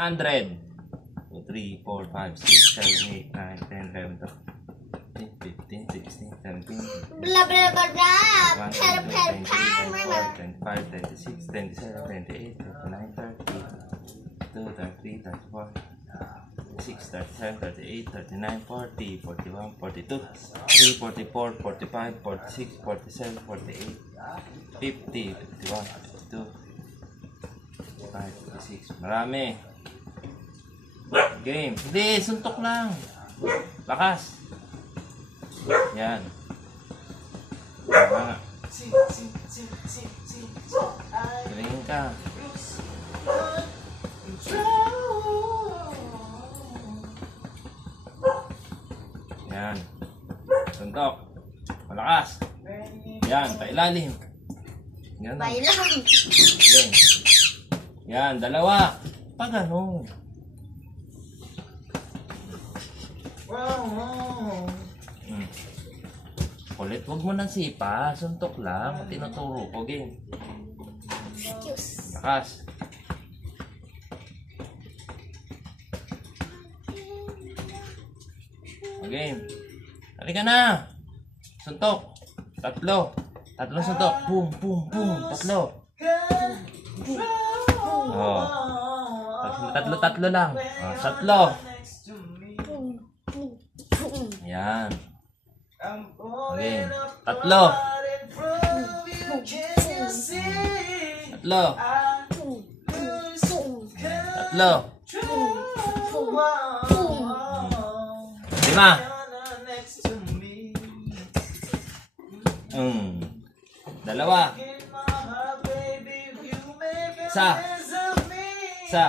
100. 2, 3, 4, 5, 6, 7, 8, 9, 10, 11, 12, 15, 16, 17, Blah, blah, blah, blah. 21, Per, 22, per, 23, 24, 25, 26, 27, 28, 29, 30, 32, 33, 34, 36, 37, 38, 39, 40, 41, 42, 43, 44, 45, 46, 47, 48, 50, 51, 52, 55, 56. Marami. Game. Hindi, suntok lang. Lakas. Yan. Tama. Galing ka. Yan. Suntok. Malakas. Yan, pailalim. Yan. Bailang. Yan. Yan, dalawa. Pag ano. Kulit, huwag mo nang sipa. Suntok lang. Tinuturo ko, game. Excuse. Lakas. Game. Halika na. Suntok. Tatlo. Tatlong suntok. Boom, boom, boom. Tatlo. Oh. Tatlo lang. Oh, tatlo. Yan. Okay. Tatlo. Tatlo. Tatlo. 5. Dalawa. Isa. Isa.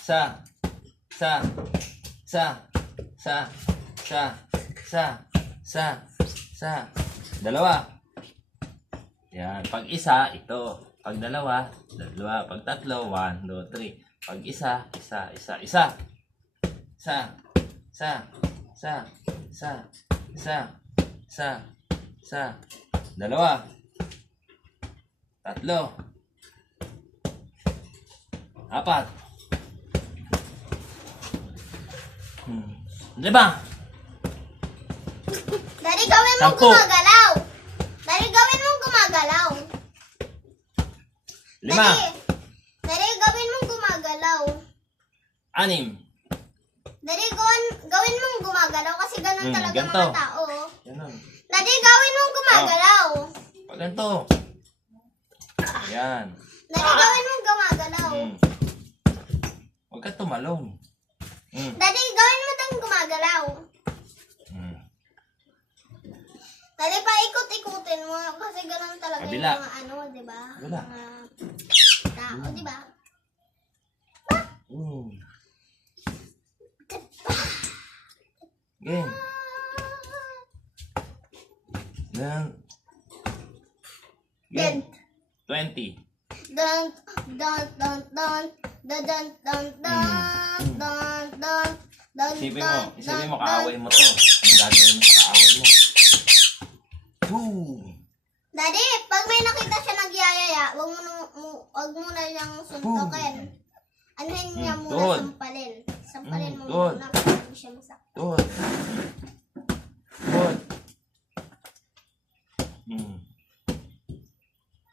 Isa. Isa. Isa. Isa. Isa. Isa. Isa. Isa. Dalawa. Yan. Pag isa, ito. Pag dalawa, dalawa. Pag tatlo, 1, 2, 3. Pag isa, isa, isa, isa. Isa. Isa. Isa. Isa. Isa. Isa. Isa. Dalawa. Tatlo. 4. 5. Dari, gawin mong 10. gumagalaw. Dari, gawin mong gumagalaw. 5. Dari, gawin mong gumagalaw. 6. Dari, gawin mong gumagalaw kasi ganun talaga ganito. mga tao. Ganun. Dari, gawin mong gumagalaw. Pag ganito. Yan. Dari, gawin mong gumagalaw. Huwag ka tumalon. Dari, gawin mo tang gumagalaw. Dari, paikot-ikutin mo kasi ganun talaga Kabila. yung mga ano, di ba? Kabila. Mga tao, di ba? Game. Yan. Then, 20. dun, dun, dun, dun, dun, dun, dun, dun, dun, dun, dun, Isipin mo, kaaway mo to. Ang gagawin mo sa kaaway mo. Boom! Daddy, pag may nakita siya nagyayaya, wag mo na siyang suntukin. Anuhin niya muna, Doon. sampalin. Sampalin mo Doon. muna para hindi siya masakit. Doon. Doon.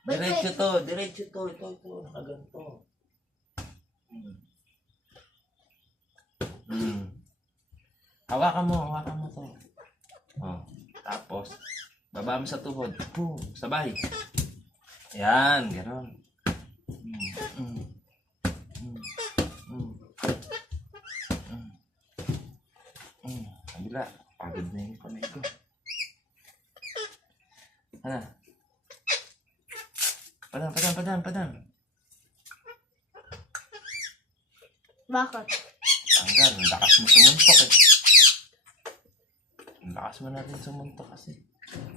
Diretso to. Diretso to. Ito. Nakaganto. Hawakan mo to. Oh. Tapos, baba mo sa tuhod. Boom. Sabay. Yan. Ganon. Kabila. Pagod na yung panay ko. Ano? Padang. Bakit? Tanggal. Ang lakas mo sumuntok eh. Ang lakas mo natin sumuntok kasi.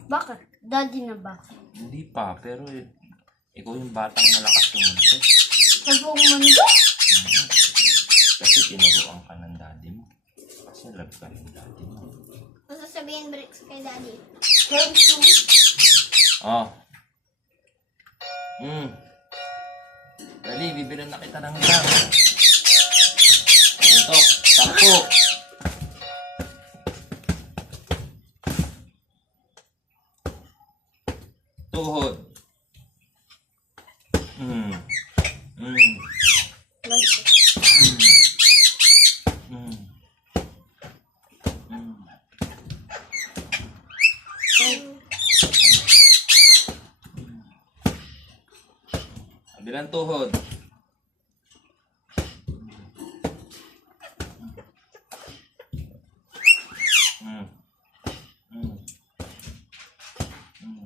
Bakit? Daddy na ba? Hindi pa. Pero ikaw yung batang malakas sumuntok. Sa buong mundo? Kasi tinuruan ka ng daddy mo. Kasi love ka ng daddy mo. Ano sasabihin bricks kay daddy? Thank you. Oh. Dali, bibilan na kita ng gram. Upo. Tuhod. Mm. Mm. Mm. Mm. Kabilang tuhod. Mm. Mm. Mm.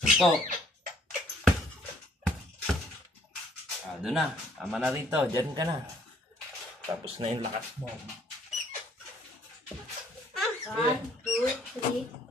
Suntok. Doon na. Tama na rito. Diyan ka na. Tapos na yung lakas mo. 1, 2, 3,